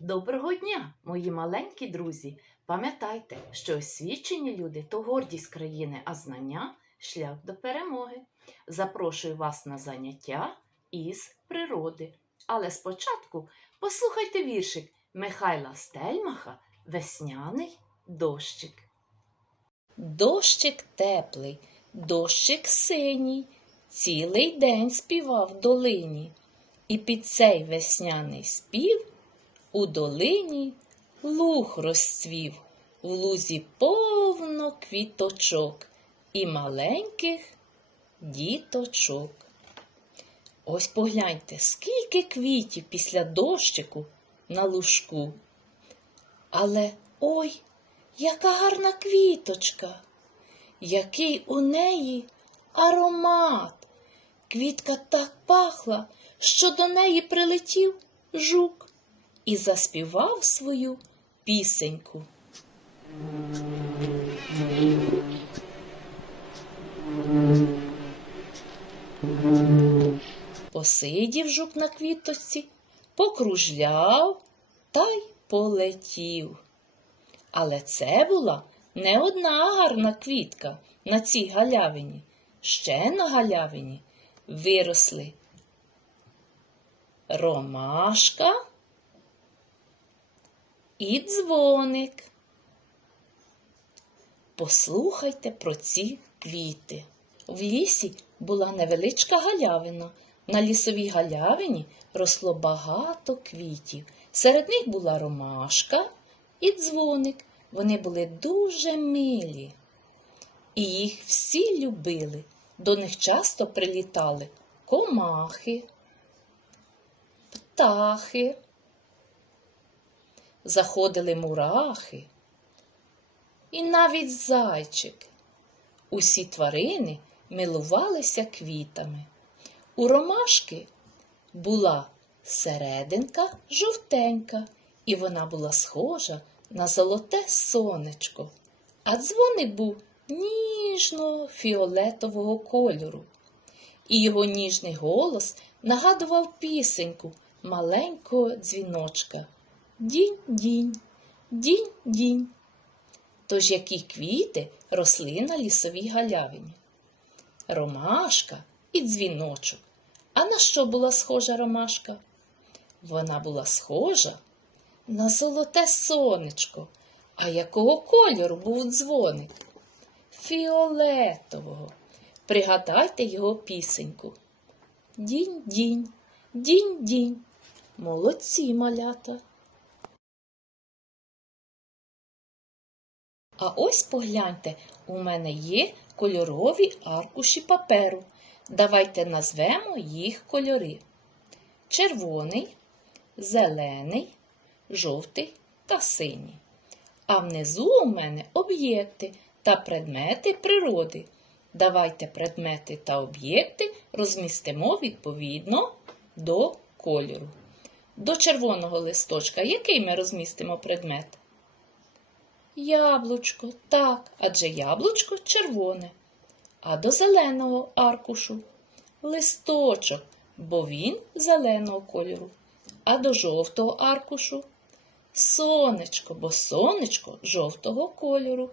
Доброго дня, мої маленькі друзі! Пам'ятайте, що освічені люди то гордість країни, а знання шлях до перемоги. Запрошую вас на заняття із природи. Але спочатку послухайте віршик Михайла Стельмаха Весняний дощик. Дощик теплий, дощик синій, цілий день співав долині. І під цей весняний спів у долині луг розцвів, в лузі повно квіточок і маленьких діточок. Ось погляньте, скільки квітів після дощику на лужку. Але ой, яка гарна квіточка, який у неї аромат. Квітка так пахла, що до неї прилетів жук і заспівав свою пісеньку. Посидів жук на квіточці, покружляв та й полетів. Але це була не одна гарна квітка на цій галявині. Ще на галявині виросли ромашка і дзвоник. Послухайте про ці квіти. В лісі була невеличка галявина. На лісовій галявині росло багато квітів. Серед них була ромашка і дзвоник. Вони були дуже милі. І їх всі любили. До них часто прилітали комахи, птахи, заходили мурахи і навіть зайчик. Усі тварини милувалися квітами. У ромашки була серединка жовтенька, і вона була схожа на золоте сонечко, а дзвоник був ніжно фіолетового кольору. І його ніжний голос нагадував пісеньку маленького дзвіночка. Дінь-дінь, дінь-дінь. Тож які квіти росли на лісовій галявині? Ромашка і дзвіночок. А на що була схожа ромашка? Вона була схожа на золоте сонечко. А якого кольору був дзвоник? Фіолетового. Пригадайте його пісеньку. Дінь-дінь, дінь-дінь. Молодці малята. А ось погляньте, у мене є кольорові аркуші паперу. Давайте назвемо їх кольори: червоний, зелений, жовтий та синій. А внизу у мене об'єкти та предмети природи. Давайте предмети та об'єкти розмістимо відповідно до кольору. До червоного листочка який ми розмістимо предмет? Яблучко, так, адже яблучко червоне. А до зеленого аркушу листочок, бо він зеленого кольору. А до жовтого аркушу сонечко, бо сонечко жовтого кольору.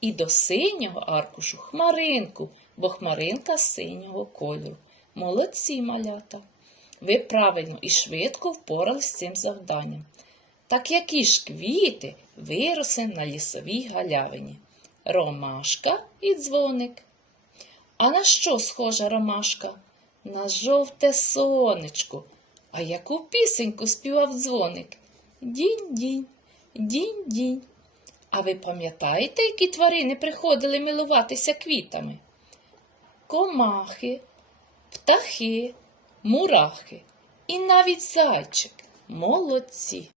І до синього аркушу хмаринку, бо хмаринка синього кольору. Молодці малята! Ви правильно і швидко впорались з цим завданням. Так які ж квіти виросли на лісовій галявині? Ромашка і дзвоник. А на що схожа ромашка? На жовте сонечко. А яку пісеньку співав дзвоник? Дінь-дінь, дінь-дінь. А ви пам'ятаєте, які тварини приходили милуватися квітами? Комахи, птахи, мурахи і навіть зайчик. Молодці.